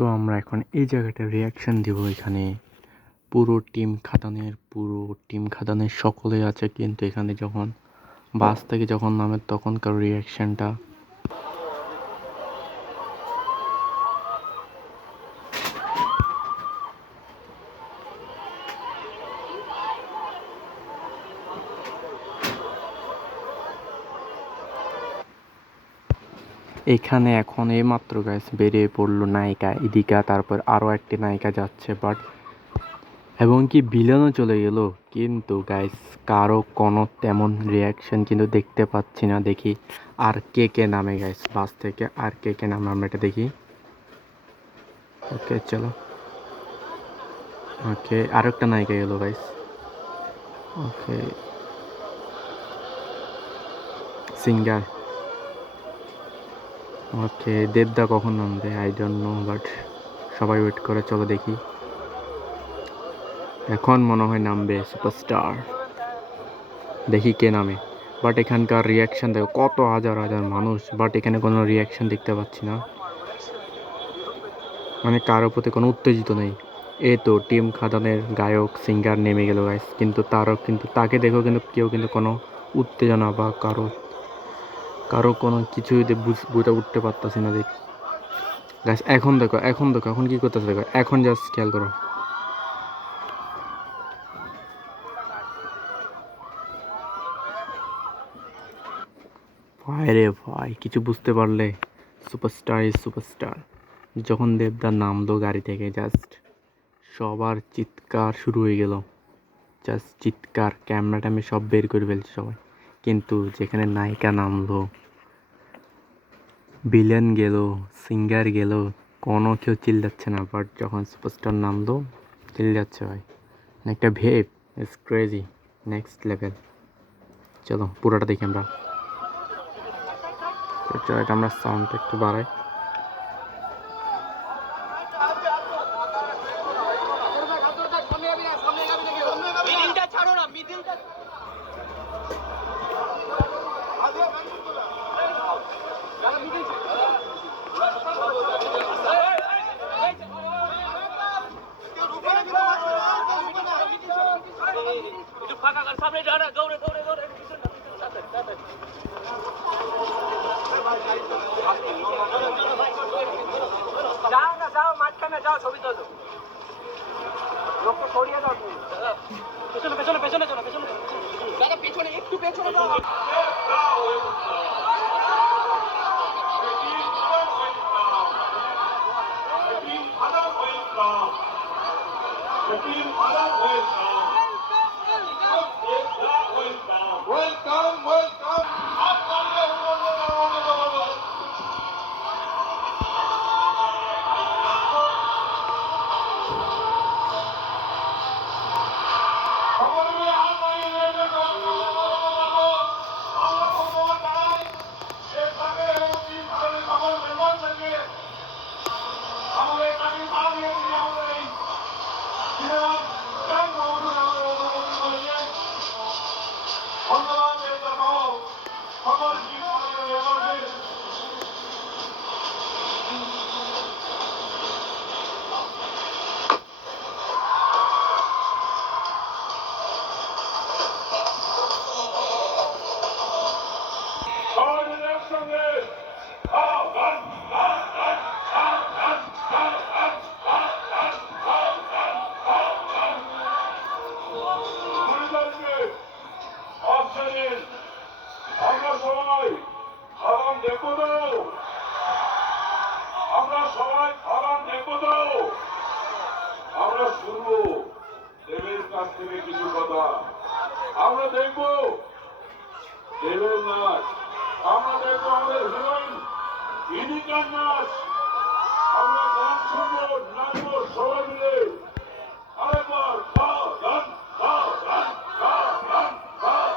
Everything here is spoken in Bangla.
তো আমরা এখন এই জায়গাটা রিয়াকশন দিব। এখানে পুরো টিম খাদানের সকলে আছে, কিন্তু এখানে যখন বাস থেকে যখন নামে তখনকার রিয়াকশনটা এখানে এখন এইমাত্র গাইস বেরিয়ে পড়লো নায়িকা ইদিকা, তারপর আরও একটি নায়িকা যাচ্ছে, বাট এবং কি ভিলেনও চলে গেল, কিন্তু গাইস কারো কোনো তেমন রিয়াকশন কিন্তু দেখতে পাচ্ছি না। দেখি আর কে নামে গাইস বাস থেকে, আর কে নামে আমরা এটা দেখি। ওকে চলো, ওকে আরও একটা নায়িকা গেল গাইস। ওকে সিঙ্গার, ওকে দেবদা কখন নামবে আই ডোন্ট নো, বাট সবাই ওয়েট করে, চলো দেখি। এখন মনে হয় নামবে সুপারস্টার, দেখি কে নামে। বাট এখানকার রিয়াকশান দেখো, কত হাজার হাজার মানুষ, বাট এখানে কোনো রিয়াকশান দেখতে পাচ্ছি না, মানে কারোর প্রতি কোনো উত্তেজিত নেই। এই তো টিম খাদানের গায়ক সিঙ্গার নেমে গেল গাইস, কিন্তু তাকে দেখেও কিন্তু কেউ কিন্তু কোনো উত্তেজনা বা কারো কোনো কিছুই বুঝে উঠতে পারতাছি না। দেখ গাইস এখন দেখো এখন কি করতেছে দেখো, এখন জাস্ট খেয়াল করো। ভাই রে ভাই, কিছু বুঝতে পারলে? Superstar is superstar. যখন দেবদা নামলো গাড়ি থেকে, জাস্ট সবার চিৎকার শুরু হয়ে গেল, জাস্ট চিৎকার, ক্যামেরা ট্যামে সব বের করে ফেলছে সবাই। কিন্তু যেখানে নায়িকা নামলো, ভিলেন গেল, সিঙ্গার গেল, কোনো কেউ চিল্লাচ্ছে না, বাট যখন সুপারস্টার নামলো চিল্লাচ্ছে ভাই। একটা ভেব ইজ ক্রেজি, নেক্সট লেভেল। চলো পুরোটা দেখি আমরা। চলো এটা আমরা সাউন্ডটা একটু বাড়াই। যাও মাঝখানে যাও, ছবি তোলো, লোকটা সরিয়ে দাও, পেছনে পেছনে পেছনে চলো, পেছনে দাদা, পেছনে একটু পেছনে যাও। আমরা সবাই খাবার দেখবো তো, আমরা শুনবো দেবের কাছ থেকে কিছু কথা, আমরা দেখবো দেবের নাচ, আমরা দেখবো আমাদের হিরোইন ইদিকার নাচ, আমরা গান শুনবো, নাচবো সবাই মিলে। আরেকবার